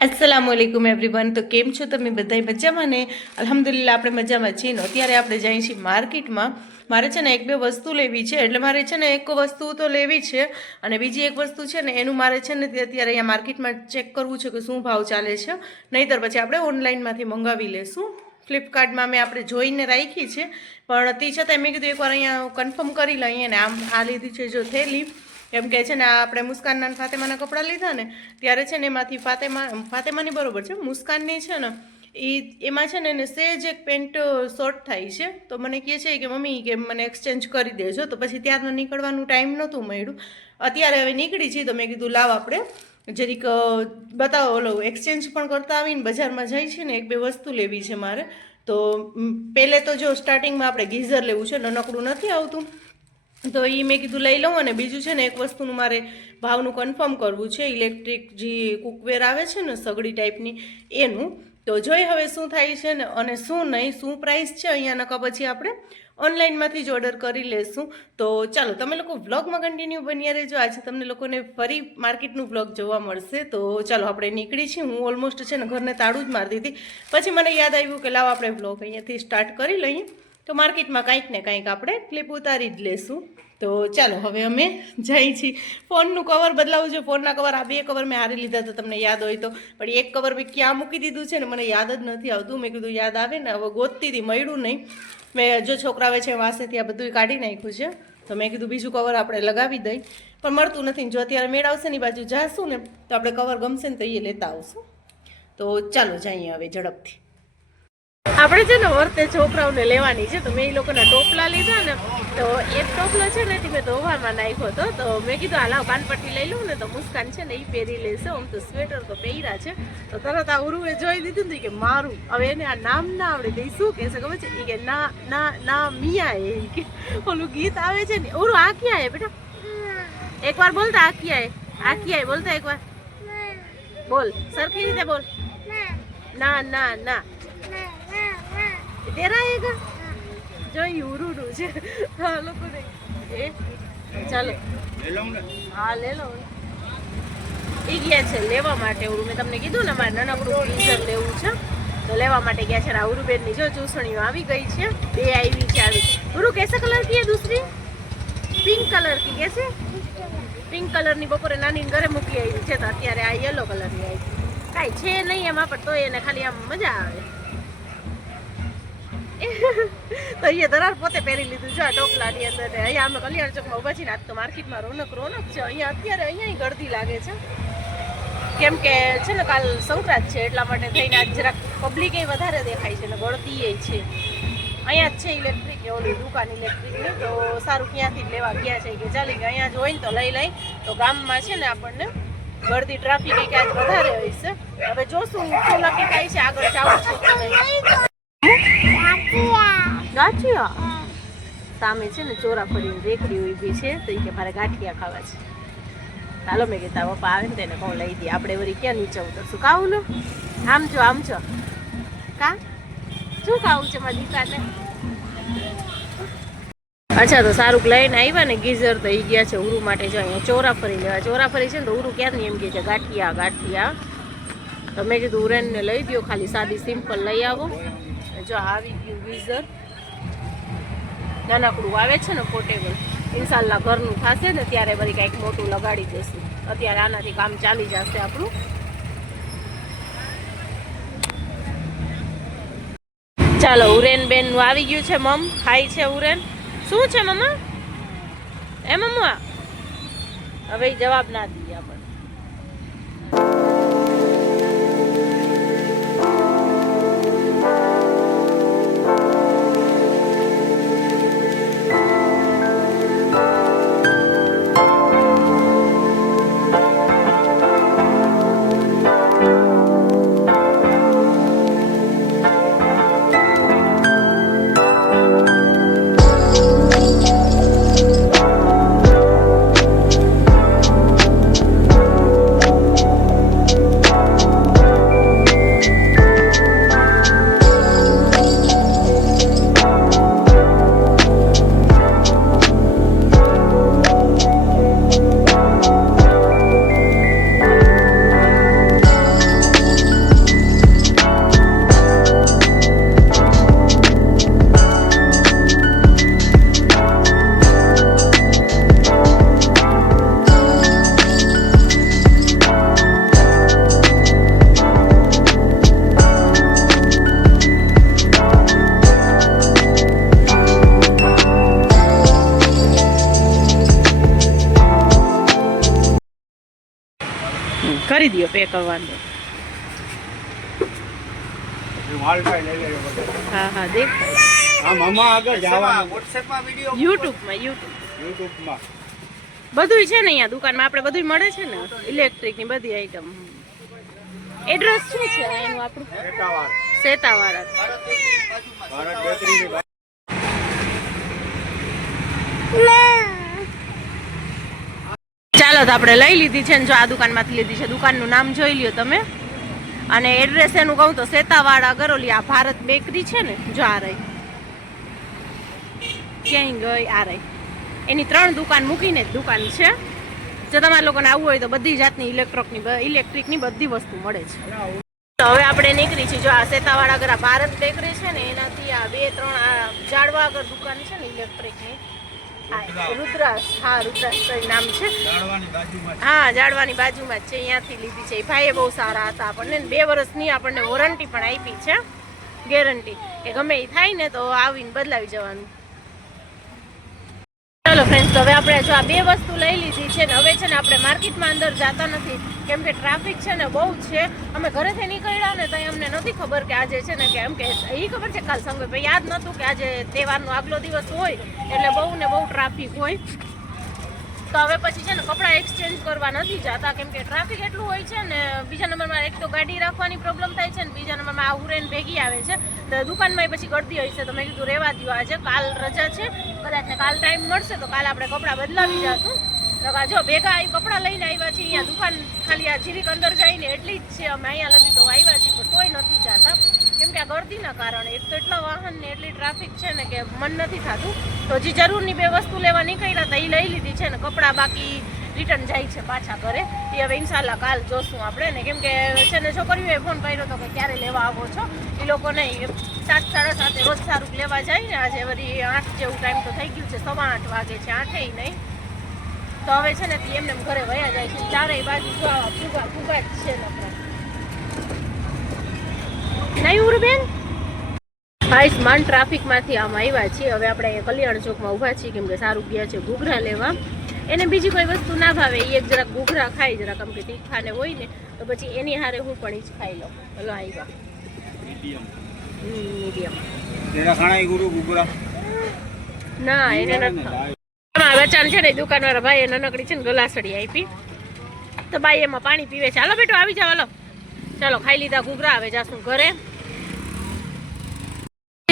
अस्सलामुअलैकुम एवरीवन। तो केम छो तमे बधाई मजामां ने? अल्हम्दुलिल्लाह આપણે મજામાં છીએ ને। અત્યારે આપણે જઈએ છીએ માર્કેટમાં। મારે છે ને એક બે વસ્તુ લેવી છે, એટલે મારે છે ને એક વસ્તુ તો લેવી છે અને બીજી એક વસ્તુ છે ને એનું મારે છે ને અત્યારે અહીંયા માર્કેટમાં ચેક કરવું છે કે શું ભાવ ચાલે છે, નહીંતર પછી આપણે ઓનલાઈનમાંથી મંગાવી લેશું। ફ્લિપકાર્ટમાં મેં આપણે જોઈને રાખી છે, પણ તે છતાંય મેં કીધું એકવાર અહીંયા કન્ફર્મ કરી લઈએ ને। આમ આ લીધી છે જો થેલી, એમ કે છે ને આપણે મુસ્કાનના ફાતેમાના કપડાં લીધા ને ત્યારે છે ને એમાંથી ફાતેમાની બરોબર છે, મુસ્કાનની છે ને એમાં છે ને એને સેજ એક પેન્ટ શોર્ટ થાય છે, તો મને કહે છે કે મમ્મી કે મને એક્સચેન્જ કરી દેજો। તો પછી ત્યારનું નીકળવાનું ટાઈમ નહોતું મળ્યું, અત્યારે હવે નીકળી છીએ, તો મેં કીધું લાવ આપણે જરીક બતાવો, ઓલો એક્સચેન્જ પણ કરતા આવીને બજારમાં જાય છે ને એક બે વસ્તુ લેવી છે મારે। તો પહેલે તો જો સ્ટાર્ટિંગમાં આપણે ગીઝર લેવું છે, નાનકડું નથી આવતું, તો એ મેં કીધું લઈ લઉં। અને બીજું છે ને એક વસ્તુનું મારે ભાવનું કન્ફર્મ કરવું છે, ઇલેક્ટ્રિક જે કુકવેર આવે છે ને સગડી ટાઈપની એનું। તો જોઈ હવે શું થાય છે ને અને શું નહીં, શું પ્રાઇસ છે અહીંયા, નકા પછી આપણે ઓનલાઈનમાંથી જ ઓર્ડર કરી લેશું। તો ચાલો તમે લોકો વ્લોગમાં કન્ટિન્યુ બન્યા રહેજો, આજે તમને લોકોને ફરી માર્કેટનું વ્લોગ જોવા મળશે। તો ચાલો આપણે નીકળી છીએ। હું ઓલમોસ્ટ છે ને ઘરને તાળું જ મારી દીધી, પછી મને યાદ આવ્યું કે લાવ આપણે વ્લોગ અહીંયાથી સ્ટાર્ટ કરી લઈએ, તો માર્કેટમાં કંઈક ને કંઈક આપણે ક્લિપ ઉતારી જ લેશું। તો ચાલો હવે અમે જઈએ છીએ। ફોનનું કવર બદલાવું છે, ફોનના કવર આ બે કવર મેં હારી લીધા તો તમને યાદ હોય તો, પણ એક કવર મેં ક્યાં મૂકી દીધું છે ને મને યાદ જ નથી આવતું। મેં કીધું યાદ આવે ને, હવે ગોતતી હતી, મળ્યું નહીં। મેં જો છોકરા આવે છે વાસેથી આ બધું કાઢી નાખ્યું છે, તો મેં કીધું બીજું કવર આપણે લગાવી દઈ, પણ મળતું નથી। જો અત્યારે મેળ આવશે ને બાજુ જાશું ને તો આપણે કવર ગમશે ને તો એ લેતા આવશું। તો ચાલો જઈએ હવે ઝડપથી। આપણે છે ને વર્તે છોકરાઓને લેવાની છે, તો મેં એ લોકોના ટોપલા લીધા ને, તો એક ટોપલો છે ને મેં ધોવામાં નાખ્યો હતો, તો મેં કીધું હાલાવ કાનપટ્ટી લઈ લઉં ને તો મુસ્કાન છે ને એ પહેરી લેશે। આમ તો સ્વેટર તો પહેર્યા છે, તો તરત આ ઉરુએ જોઈ દીધું ને કે મારું, હવે એને આ નામ ના આવડે તો એ શું કહેશે ખબર છે, એ કે ના ના ના મિયા એ કે ઓલું ગીત આવે છે ને, ઉરુ આ ક્યાં હે બેટા, એકવાર બોલતા આ ક્યાં હે બોલતા એકવાર બોલ, સરખી રીતે બોલ, ના ના ના તેરા આएगा જોઈ ઉરુડું છે હા લોકોને એ ચાલો લે લઉં ને, હા લે લો। એ ગયા છે લેવા માટે ઉરુ, મેં તમને કીધું ને મારે નાનકડું ગીઝર લેવું છે, તો લેવા માટે ગયા છે। આ ઉરુબેનની જો ચૂસણીઓ આવી ગઈ છે, બે આવી છે આવી। ઉરુ कैसा कलर की है दूसरी? पिंक कलर की कैसे? पिंक कलर ની બપોરે નાની ઘરે મૂકી આવી છે, તો અત્યારે આ યલો કલરની આવી, કાંઈ છે નહીં એમાં, પણ તો એને ખાલી આમ મજા આવે। તો એ દરાર પોતે પહેરી લીધું છે આ ટોપલાની અંદર। અહીંયા અમે કલ્યાણ ચોકમાં ઉભા છીએ, આજ તો માર્કેટમાં રોનક છે। અહીંયા અત્યારે અહીંયા ગળદી લાગે છે, કેમ કે છે ને કાલ સંક્રાંત છે, એટલા માટે થઈને આજ જરાક પબ્લિક વધારે દેખાય છે ને ગળદી છે। અહીંયા જ છે ઇલેક્ટ્રિક ઓલી દુકાન ઇલેક્ટ્રિકની, તો સારું ક્યાંથી લેવા ગયા છે કે ચાલી ગયા અહીંયા જોઈને તો લઈ લઈ। તો ગામમાં છે ને આપણને ગળદી ટ્રાફિક કે આજ વધારે હોય છે, હવે જોશું શું નક્કી થાય છે, આગળ જવું છે ગાંઠિયા સામે છે ને ચોરાફળીની રેકડી ઉભી છે, તો એ કે મારે ગાંઠિયા ખાવા છે। ચાલો મેં કીધા પપ્પા આવે ને તેને કહું લઈ દઈએ, આપણે વળી ક્યાં નીચે ઉતરશું, ખાવું ને આમ છો કા શું ખાવું છે મારી દીકરાને? અચ્છા તો સારું લઈને આવ્યા ને ગીઝર, તો એ ગયા છે ઉરુ માટે જો અહીંયા ચોરાફળી લેવા। ચોરાફળી છે ને તો ઉરુ ક્યારની એમ કહે છે ગાંઠિયા, તો મેં કીધું ઉરેનને લઈ દો, ખાલી સાદી સિમ્પલ લઈ આવો। જો આવી ગયું ગીઝર, નાનકડું આવે છે ને પોર્ટેબલ, ઇન્શાલ્લાહ ઘરનું થશે ને ત્યારે વળી કંઈક મોટું લગાડી દઈશું, અત્યારે આનાથી કામ ચાલી જશે આપણું। ચાલો ઉરેન બેનનું આવી ગયું છે, મમ ખાય છે ઉરેન। શું છે મમ્મા? એ મમ્મા હવે જવાબ ના દઈએ આપણે। કરી દો પે કરવાનું. હા હા દેખ યુટ્યુબમાં બધું છે ને અહીંયા દુકાનમાં આપણે બધું મળે છે ને ઇલેક્ટ્રિક ની બધી આઈટમ. એડ્રેસ શું છે એનું આપણું? સેતાવાળા. ચાલો તો આપણે લઈ લીધી છે ને જો આ દુકાનમાંથી લીધી છે. દુકાનનું નામ જોઈ લ્યો તમે. અને એડ્રેસ એનું કહું તો સેતાવાળા ગરોલી. આ ભારત બેકરી છે ને જો આ રહી. ક્યાંય ગઈ આ રહી. એની 3 દુકાન મૂકીને જ દુકાન છે. જો તમારા લોકોને આવવું હોય તો બધી જાતની ઇલેક્ટ્રિકની બધી વસ્તુ મળે છે. તો હવે આપણે નીકળી છીએ. જો આ સેતાવાળા આગળ આ ભારત બેકરી છે ને એનાથી આ 2-3 આ જાડવા આગળ દુકાન છે ને ઇલેક્ટ્રિકની. રુદ્રાસ. હા રુદ્રાસ નામ છે. હા જાડવાની બાજુમાં જ છે. અહીંયાથી લીધી છે. ભાઈએ બહુ સારા હતા આપણને. 2 વર્ષની આપણને વોરંટી પણ આપી છે. ગેરંટી કે ગમે એ થાય ને તો આવીને બદલાવી જવાનું. ચાલો ફ્રેન્ડ્સ હવે આપણે જો આ 2 વસ્તુ લઈ લીધી છે ને હવે છે ને આપણે માર્કેટમાં અંદર જતા નથી કેમ કે ટ્રાફિક છે ને બહુ છે. અમે ઘરેથી નીકળ્યા ને તો અમને નથી ખબર કે આજે છે ને કેમ કે એ ખબર છે કાલ સંગો ભાઈ યાદ નહોતું કે આજે તહેવારનો આગલો દિવસ હોય એટલે બહુ ને બહુ ટ્રાફિક હોય. તો હવે પછી છે ને કપડાં એક્સચેન્જ કરવા નથી જતા કેમ કે ટ્રાફિક એટલું હોય છે ને. બીજા નંબરમાં એક તો ગાડી રાખવાની પ્રોબ્લેમ થાય છે ને બીજા નંબરમાં આ ઉરેન ભેગી આવે છે તો દુકાનમાં પછી ગળદી હોય છે. તો મેં કીધું રહેવા દો આજે કાલ રજા છે કદાચ ને કાલ ટાઈમ મળશે તો કાલ આપણે કપડાં બદલાવી જશું. તો જો ભેગા આવી કપડાં લઈને આવ્યા છીએ. અહીંયા દુકાન ખાલી આ જીરીક અંદર જઈને એટલી જ છે. અમે અહીંયા લગી તો આવ્યા છીએ પણ કોઈ નથી જતા કેમ કે આ ગળદીના કારણે એક તો એટલા વાહન ને એટલી ટ્રાફિક છે ને કે મન નથી થતું. તો જે જરૂરની 2 વસ્તુ લેવા નીકળ્યા હતા એ લઈ લીધી છે ને કપડાં બાકી રિટર્ન જાય છે પાછા ઘરે. એ હવે ઇન્શાલ્લાહ કાલ જોશું આપણે ને કેમ કે છે ને છોકરીઓએ ફોન કર્યો હતો કે ક્યારે લેવા આવો છો. એ લોકો નહીં 7-7:30 રોજ સારું લેવા જાય ને. આજે વળી 8 જેવું ટાઈમ તો થઈ ગયું છે. 8:15 વાગે છે 8 નહીં. તો હવે છે ને એમને ઘરે વયા જાય છે. ચારેય બાજુ ફુગા જ છે નહીં ઉર્બેન. આયુષ્માન ટ્રાફિકમાંથી આમ આવ્યા છીએ. હવે આપણે અહીંયા કલ્યાણ ચોકમાં ઊભા છીએ કેમ કે સારું ગયા છે ઘૂઘરા લેવા. એને બીજી કોઈ વસ્તુ ના ભાવે એ એક જરાક ઘૂઘરા ખાઈ જરાક કેમ કે તીખા ને હોય ને તો પછી એની હારે હું પણ એ જ ખાઈ લઉં. હલો આવ્યા મીડિયમ ના એને નથી. બચાન છે ને દુકાનવાળા ભાઈ નાનકડી છે ને ગલાસડી આપી તો ભાઈ એમાં પાણી પીવે છે. હાલો બેટો આવી જાવ. હાલો ચાલો ખાઈ લીધા ઘૂઘરા. હવે જાશું ઘરે.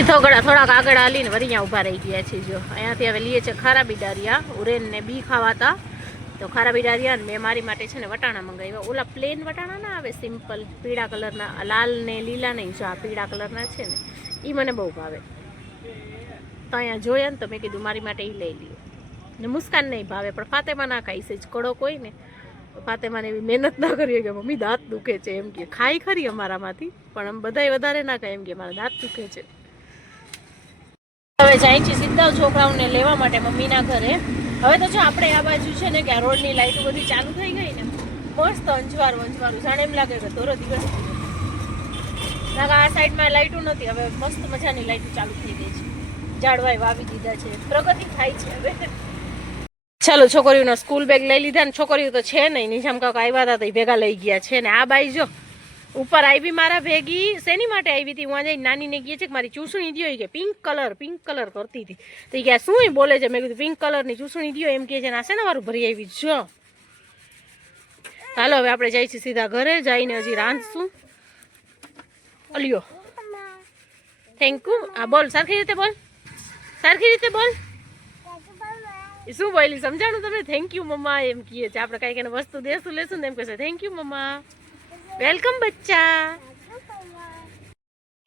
થોડાક આગળ હાલીને વળી અહીંયા ઊભા રહી ગયા છે. જો અહીંયાથી હવે લઈએ છે ખારાબી ડારિયા. ઉરેન ને બી ખાવાતા તો ખારાબી ડારિયા ને મેં મારી માટે છે ને વટાણા મંગાવ્યા. ઓલા પ્લેન વટાણા ના આવે સિમ્પલ પીળા કલરના. લાલ ને લીલા નહીં જો આ પીળા કલરના છે ને એ મને બહુ ભાવે. તો અહીંયા જોયા ને તો મેં કીધું મારી માટે એ લઈ લ્યો. ને મુસ્કાન નહીં ભાવે પણ ફાતેમા ના ખાઈ છે કડક હોય ને તો ફાતેમાને એવી મહેનત ના કરીએ કે મમ્મી દાંત દુખે છે એમ કે. ખાઈ ખરી અમારામાંથી પણ આમ બધાય વધારે ના ખાય એમ કે મારા દાંત દુખે છે. હવે જાય છે સીધા છોકરાઓને લેવા માટે મમ્મીના ઘરે. હવે તો જો આપણે આ બાજુ છે ને કે આ રોડની લાઈટો બધી ચાલુ થઈ ગઈ ને મસ્ત અંજવારું જાણે એમ લાગે કે ધોરો દિવસ. આ સાઈડમાં લાઈટો નથી હવે મસ્ત મજાની લાઈટો ચાલુ થઈ ગઈ છે. ઝાડવાય વાવી દીધા છે. પ્રગતિ થાય છે હવે. ચાલો છોકરીઓના સ્કૂલ બેગ લઈ લીધા ને છોકરીઓ તો છે નહીં. નિશામ કાકા આવ્યા હતા તો ભેગા લઈ ગયા છે ને આ બાઈ જો ઉપર આવી મારા ભેગી. શેની માટે આવી હતી? હું આજે નાનીને કહે છે કે મારી ચૂસણી દો કે પિંક કલર કરતી હતી તો કે શું બોલે છે? મેં કીધું પિંક કલરની ચૂસણી દો એમ કહે છે ને આ શેના વારું ભરી આવી જો. હાલો હવે આપણે જઈશું સીધા ઘરે. જઈને હજી રાંધશું. અલ્યો થેન્ક યુ. હા બોલ સરખી રીતે બોલ. સરખી રીતે બોલ. શું બોલી સમજાણું તમે? થેન્ક યુ મમ્મા એમ કહે છે. આપણે કાંઈક એને વસ્તુ દેશું લેશું ને એમ કહેશે થેન્ક યુ મમ્મા. વેલકમ બચ્ચા.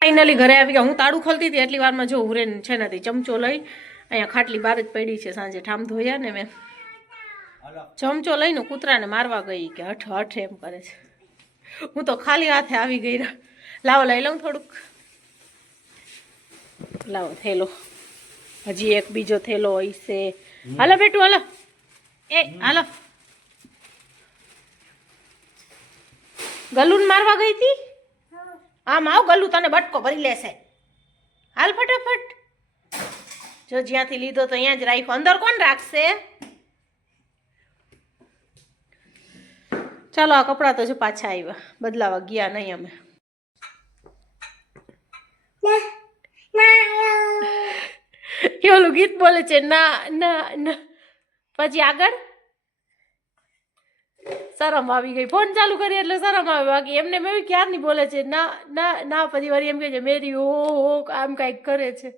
ફાઇનલી ઘરે આવી ગયા. હું તાળું ખોલતી હતી એટલી વારમાં જો ઉરેન છે નથી ચમચો લઈ અહીંયા ખાટલી બહાર જ પડી છે. સાંજે ઠામ ધોયા ને મેં ચમચો લઈને કૂતરાને મારવા ગઈ કે હઠ હઠ એમ કરે છે. હું તો ખાલી હાથે આવી ગઈ. લાવો લઈ લઉં થોડુંક. લાવો થેલો. હજી એક બીજો થેલો હોય છે. હાલો બેટું હાલો. હાલો ગલુન મારવા ગઈ હતી. આમ આવ ગલુ તને બટકો ભરી લેશે. હાલ ફટાફટ. જો જ્યાંથી લીધો તો અહીંયા જ રાખ્યો. અંદર કોણ રાખશે? ચાલો આ કપડાં તો જો પાછા આવ્યા, બદલાવા ગયા નહીં અમે. એ ઓલું ગીત બોલે છે ના ના ના, પછી આગળ શરમ આવી ગઈ. ફોન ચાલુ કરી એટલે શરમ આવે, બાકી એમને મેં ક્યારની બોલે છે ના ના ના, પછી વારી એમ કહે છે મેરી હો આમ કાંઈક કરે છે.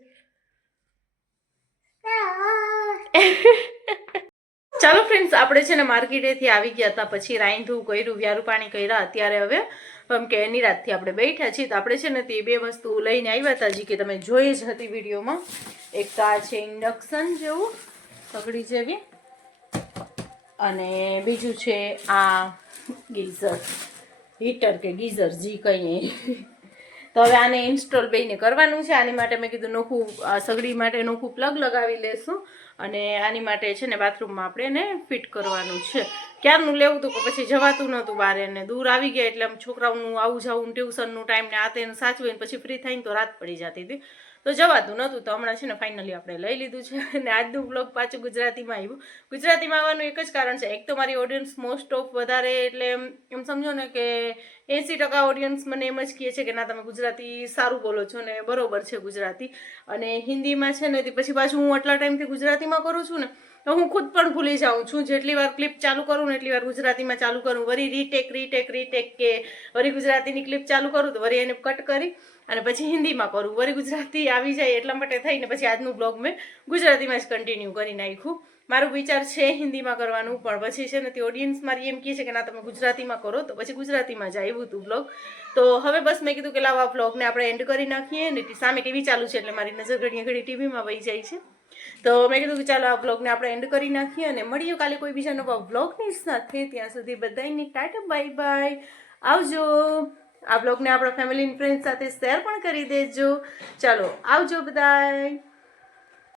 ચાલો ફ્રેન્ડ્સ, આપણે છે ને માર્કેટેથી આવી ગયા હતા, પછી રાંધું કર્યું, વ્યારું પાણી કર્યા, અત્યારે હવે એમ કે નિરાતથી આપણે બેઠા છીએ. તો આપણે છે ને તે 2 વસ્તુ લઈને આવ્યા હતા જે કે તમે જોઈ જ હતી વિડીયોમાં. એક તો આ છે ઇન્ડક્શન જેવું સગડી જેવી, અને બીજું છે આ ગીઝર, હીટર કે ગીઝર જી કંઈ. તો હવે આને ઇન્સ્ટોલ બેયને કરવાનું છે. આની માટે મેં કીધું નોખું સગડી માટે નોખું પ્લગ લગાવી લેશું, અને આની માટે છે ને બાથરૂમમાં આપણે એને ફિટ કરવાનું છે. ક્યારનું લેવું હતું પણ પછી જવાતું નહોતું બહાર, એને દૂર આવી ગયા એટલે આમ છોકરાઓનું આવું જવું, ટ્યુશનનું ટાઈમ ને આ તેને સાચવીને પછી ફ્રી થઈને તો રાત પડી જતી હતી, તો જવાતું નહોતું. તો હમણાં છે ને ફાઇનલી આપણે લઈ લીધું છે. અને આજનું બ્લોગ પાછું ગુજરાતીમાં આવ્યું. ગુજરાતીમાં આવવાનું એક જ કારણ છે, એક તો મારી ઓડિયન્સ મોસ્ટ ઓફ વધારે એટલે એમ સમજો ને કે 80% ઓડિયન્સ મને એમ જ કહે છે કે ના તમે ગુજરાતી સારું બોલો છો ને બરોબર છે ગુજરાતી. અને હિન્દીમાં છે ને તે પછી પાછું હું આટલા ટાઈમથી ગુજરાતીમાં કરું છું ને તો હું ખુદ પણ ભૂલી જાઉં છું. જેટલી વાર ક્લિપ ચાલુ કરું ને એટલી વાર ગુજરાતીમાં ચાલુ કરું, વળી રીટેક કે વળી ગુજરાતીની ક્લિપ ચાલુ કરું તો વળી એને કટ કરી અને પછી હિન્દીમાં કરું, વળી ગુજરાતી આવી જાય એટલા માટે થઈને પછી આજનું બ્લોગ મેં ગુજરાતીમાં જ કન્ટિન્યુ કરી નાખ્યું. મારો વિચાર છે હિન્દીમાં કરવાનું, પણ પછી છે ને તે ઓડિયન્સ મારી એમ કહે છે કે ના તમે ગુજરાતીમાં કરો, તો પછી ગુજરાતીમાં જ આવ્યું હતું બ્લોગ. તો હવે બસ મેં કીધું કે લાવો આ બ્લોગને આપણે એન્ડ કરી નાખીએ. ને સામે ટીવી ચાલુ છે એટલે મારી નજર ઘડીએ ઘડી ટીવીમાં વહી જાય છે. તો મેં કીધું કે ચાલો આ બ્લોગને આપણે એન્ડ કરી નાખીએ અને મળીએ કાલે કોઈ બીજા નવા બ્લોગની સાથે. ત્યાં સુધી બધાને ટાટા બાય બાય, આવજો. આ બ્લોગને આપણા ફેમિલી એન્ડ ફ્રેન્ડ સાથે શેર પણ કરી દેજો. ચાલો આવજો બધાય.